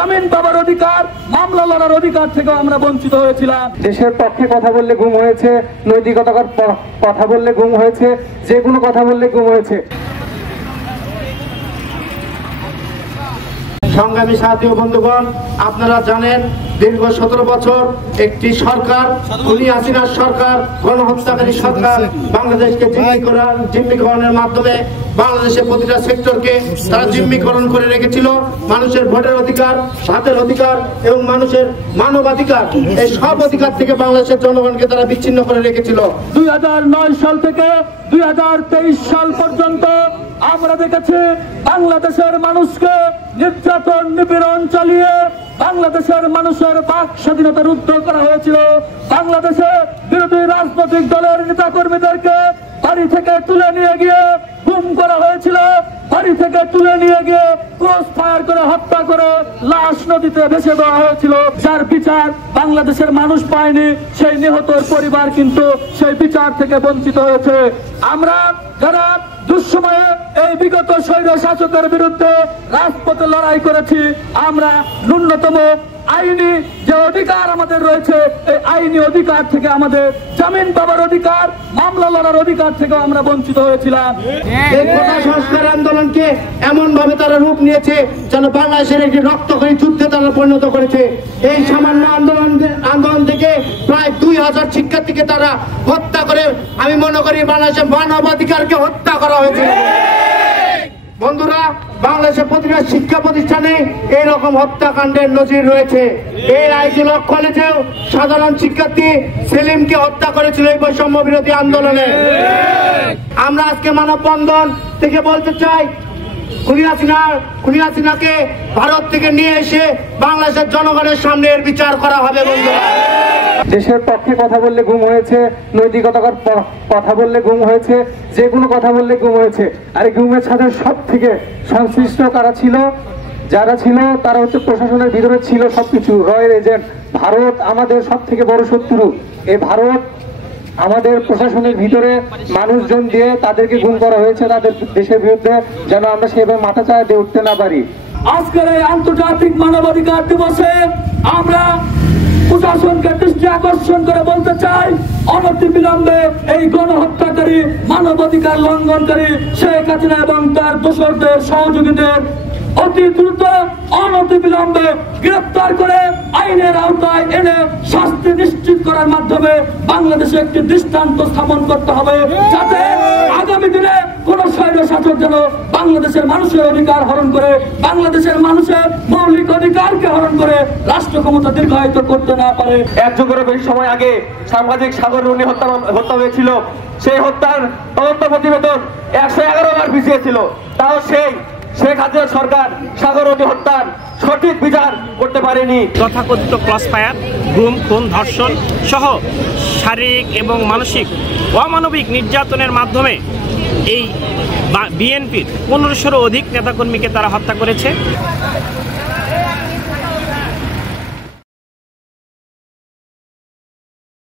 জামিন পাবার অধিকার, মামলা লড়ার অধিকার থেকে আমরা বঞ্চিত হয়েছিলাম। দেশের পক্ষে কথা বললে গুম হয়েছে, নৈতিকতার কথা বললে গুম হয়েছে, যে কোনো কথা বললে গুম হয়েছে। সংগ্রামী সাথী ও বন্ধুগণ, আপনারা জানেন দীর্ঘ 17 বছর একটি সরকার, খুনি হাসিনার সরকার, গণহত্যাকারী সরকার বাংলাদেশকে জিম্মিকরণের মাধ্যমে বাংলাদেশের প্রতিটা সেক্টরকে তারা জিম্মিকরণ করে রেখেছিল। মানুষের ভোটের অধিকার, ভাতের অধিকার এবং মানুষের মানবাধিকার, এই সব অধিকার থেকে বাংলাদেশের জনগণকে তারা বিচ্ছিন্ন করে রেখেছিল। 2009 সাল থেকে 2023 সাল পর্যন্ত আমরা দেখেছি বাংলাদেশের মানুষকে নির্যাতন নিপীড়ন চালিয়ে বাংলাদেশের মানুষের বাক স্বাধীনতা রুদ্ধ করা হয়েছিল। বাংলাদেশে বিরোধী রাজনৈতিক দলের নেতা কর্মীদেরকে বাড়ি থেকে তুলে নিয়ে গিয়ে গুম করা হয়েছিল, বাড়ি থেকে তুলে নিয়ে গিয়ে ক্রস ফায়ার করে হত্যা করে লাশ নদীতে ভেসে দেওয়া হয়েছিল। যার বিচার বাংলাদেশের মানুষ পায়নি, সেই নিহতর পরিবার কিন্তু সেই বিচার থেকে বঞ্চিত হয়েছে। আমরা যারা দুঃসময়ে এই বিগত স্বৈর শাসকের বিরুদ্ধে রাজপথে লড়াই করেছি, আমরা ন্যূনতম আইনি যে অধিকার আমাদের রয়েছে, এই আইনি অধিকার থেকে আমাদের জামিন পাবার অধিকার, মামলা লড়ার অধিকার থেকে আমরা বঞ্চিত হয়েছিলাম। এই কোটা সংস্কার আন্দোলনকে এমন ভাবে তারা রূপ নিয়েছে যেন বাংলাদেশের একটি রক্তক্ষয়ী যুদ্ধে তারা পরিণত করেছে। এই সামান্য আন্দোলন থেকে প্রায় 2000 শিক্ষার্থীকে তারা হত্যা করে, আমি মনে করি বাংলাদেশের মানবাধিকারকে হত্যা করা হয়েছে। বন্ধুরা, বাংলাদেশের প্রতিটা শিক্ষা প্রতিষ্ঠানে এইরকম হত্যাকাণ্ডের নজির রয়েছে। এর আগে কলেজেও সাধারণ শিক্ষার্থী সেলিমকে হত্যা করেছিল এই বৈষম্য বিরোধী আন্দোলনে। আমরা আজকে মানববন্ধন থেকে বলতে চাই, খুনি হাসিনাকে ভারত থেকে নিয়ে এসে বাংলাদেশের জনগণের সামনে এর বিচার করা হবে। বন্ধুরা, দেশের পক্ষে কথা বললে গুম হয়েছে, নৈতিকতার কথা বললে গুম হয়েছে, যে কোনো কথা বললে গুম হয়েছে। আর এই গুমের সাথে সব থেকে সংশ্লিষ্ট কারা ছিল, যারা ছিল তারা হচ্ছে প্রশাসনের ভিতরে ছিল সবকিছু, রয়ের এজেন্ট। ভারত আমাদের সব থেকে বড় শত্রু। এই ভারত আমাদের প্রশাসনের ভিতরে মানুষজন দিয়ে তাদেরকে গুম করা হয়েছে তাদের দেশের বিরুদ্ধে, যেন আমরা সেভাবে মাথা চাড়া দিয়ে উঠতে না পারি। আজকের এই আন্তর্জাতিক মানবাধিকার দিবসে আমরা প্রশাসনকে দৃষ্টি আকর্ষণ করে বলতে চাই, অনতিবিলম্বে এই গণহত্যাকারী, মানবাধিকার লঙ্ঘনকারী শেখ হাসিনা এবং তার দোসরদের সহযোগীদের অতি দ্রুত অনতিবিলম্বে গ্রেপ্তার করে আইনের আওতায় এনে শাস্তি নিশ্চিত করার মাধ্যমে বাংলাদেশে একটি দৃষ্টান্ত স্থাপন করতে হবে, যাতে আগামী দিনে কোন স্বৈর শাসক যেন বাংলাদেশের মানুষের অধিকার হরণ করে, বাংলাদেশের মানুষের মৌলিক অধিকারকে হরণ করে রাষ্ট্র ক্ষমতা দীর্ঘায়িত করতে না পারে। এক যুগেরও বেশি সময় আগে সাংবাদিক সাগর রুনি হত্যা হয়েছিল। সেই হত্যার তদন্ত প্রতিবেদন 111 বার পিছিয়েছিল, তাও সেই শেখ হাসিনা সরকার সাগর রুনি হত্যার সঠিক বিচার করতে পারেনি। তথাকথিত ক্রস ফায়ার, গুম, খুন, ধর্ষণ সহ শারীরিক এবং মানসিক অমানবিক নির্যাতনের মাধ্যমে এই বিএনপির 1500-ও অধিক নেতাকর্মীকে তারা হত্যা করেছে।